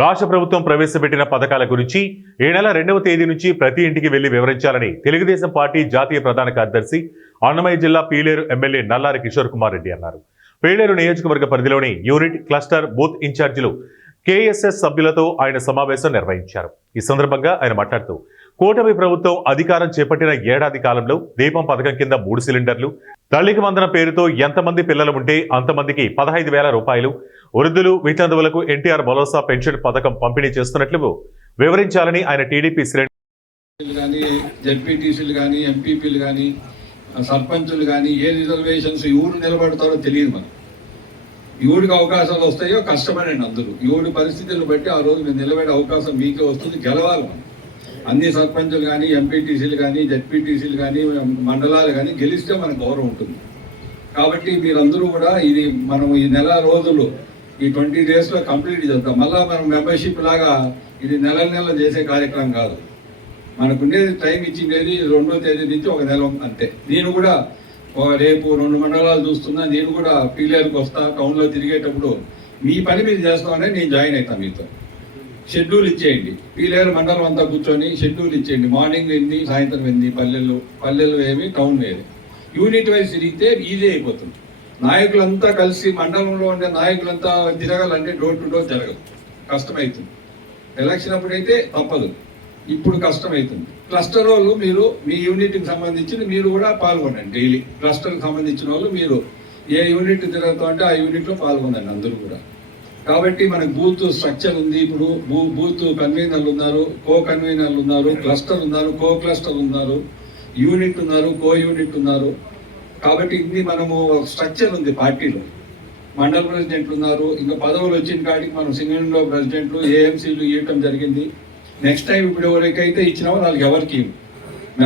రాష్ట్ర ప్రభుత్వం ప్రవేశపెట్టిన పథకాల గురించి ఈ నెల 2వ తేదీ నుంచి ప్రతి ఇంటికి వెళ్లి వివరించాలని తెలుగుదేశం పార్టీ జాతీయ ప్రధాన కార్యదర్శి అన్నమయ్య జిల్లా పీలేరు ఎమ్మెల్యే నల్లారి కిషోర్ కుమార్ రెడ్డి అన్నారు. పీలేరు నియోజకవర్గ పరిధిలోని యూనిట్, క్లస్టర్, బూత్ ఇన్ఛార్జీలు, కేఎస్ఎస్ సభ్యులతో ఆయన సమావేశం నిర్వహించారు. ఈ సందర్భంగా ఆయన మాట్లాడుతూ, కూటమి ప్రభుత్వం అధికారం చేపట్టిన ఏడాది కాలంలో దీపం పథకం కింద 3 సిలిండర్లు, తల్లికి వందన పేరుతో ఎంతమంది పిల్లలు ఉంటే అంతమందికి 15,000 రూపాయలు, వృద్ధులు, వితంతువులకు ఎన్టీఆర్ భరోసా పెన్షన్ పథకం పంపిణీ చేస్తున్నట్లు వివరించాలని ఆయన టీడీపీ జెడ్పీటీసీలు కానీ, ఎంపీపీలు కానీ, సర్పంచులు కానీ ఏ రిజర్వేషన్స్ ఎవరు నిలబడతారో తెలియదు. మనం ఎవరికి అవకాశాలు వస్తాయో కష్టపడండి అందరూ. ఎవరి పరిస్థితులను బట్టి ఆ రోజు మీరు నిలబడే అవకాశం మీకే వస్తుంది. గెలవాలి మనం. అన్ని సర్పంచులు కానీ, ఎంపీటీసీలు కానీ, జెడ్పీటీసీలు కానీ, మండలాలు కానీ గెలిస్తే మనకు గౌరవం ఉంటుంది. కాబట్టి మీరందరూ కూడా ఇది మనం ఈ నెల రోజులు ఈ 20 డేస్లో కంప్లీట్ చేద్దాం. మళ్ళీ మనం మెంబర్షిప్ లాగా ఇది నెల చేసే కార్యక్రమం కాదు. మనకుండేది టైం ఇచ్చిండేది 2వ తేదీ నుంచి 1 నెల అంతే. నేను కూడా రేపు 2 మండలాలు చూస్తున్నా. నేను కూడా పీలేరుకు వస్తా. టౌన్లో తిరిగేటప్పుడు మీ పని మీరు చేస్తామని నేను జాయిన్ అవుతాను. మీతో షెడ్యూల్ ఇచ్చేయండి. పీలేరు మండలం అంతా కూర్చొని షెడ్యూల్ ఇచ్చేయండి. మార్నింగ్ ఎన్ని, సాయంత్రం ఎన్ని, పల్లెలు ఏమి, టౌన్ వేరే, యూనిట్ వైజ్ తిరిగితే ఈజీ అయిపోతుంది. నాయకులంతా కలిసి మండలంలో ఉండే నాయకులంతా తిరగాలంటే డోర్ టు డోర్ జరగదు, కష్టమవుతుంది. ఎలక్షన్ అప్పుడైతే తప్పదు, ఇప్పుడు కష్టమవుతుంది. క్లస్టర్ వాళ్ళు మీరు మీ యూనిట్కి సంబంధించి మీరు కూడా పాల్గొనండి. డైలీ క్లస్టర్కి సంబంధించిన వాళ్ళు మీరు ఏ యూనిట్ తిరుగుతా అంటే ఆ యూనిట్లో పాల్గొనండి అందరూ కూడా. కాబట్టి మనకు బూత్ స్ట్రక్చర్ ఉంది. ఇప్పుడు బూత్ కన్వీనర్లు ఉన్నారు, కో కన్వీనర్లు ఉన్నారు, క్లస్టర్ ఉన్నారు, కో క్లస్టర్ ఉన్నారు, యూనిట్ ఉన్నారు, కో యూనిట్ ఉన్నారు. కాబట్టి ఇది మనము స్ట్రక్చర్ ఉంది పార్టీలో. మండల ప్రెసిడెంట్లు ఉన్నారు. ఇంకా పదవులు వచ్చిన కాడికి మనం సింగిల్ ప్రెసిడెంట్లు, ఏఎంసీలు ఇవ్వటం జరిగింది. నెక్స్ట్ టైం ఇప్పుడు ఎవరికైతే ఇచ్చినామో వాళ్ళకి ఎవరికి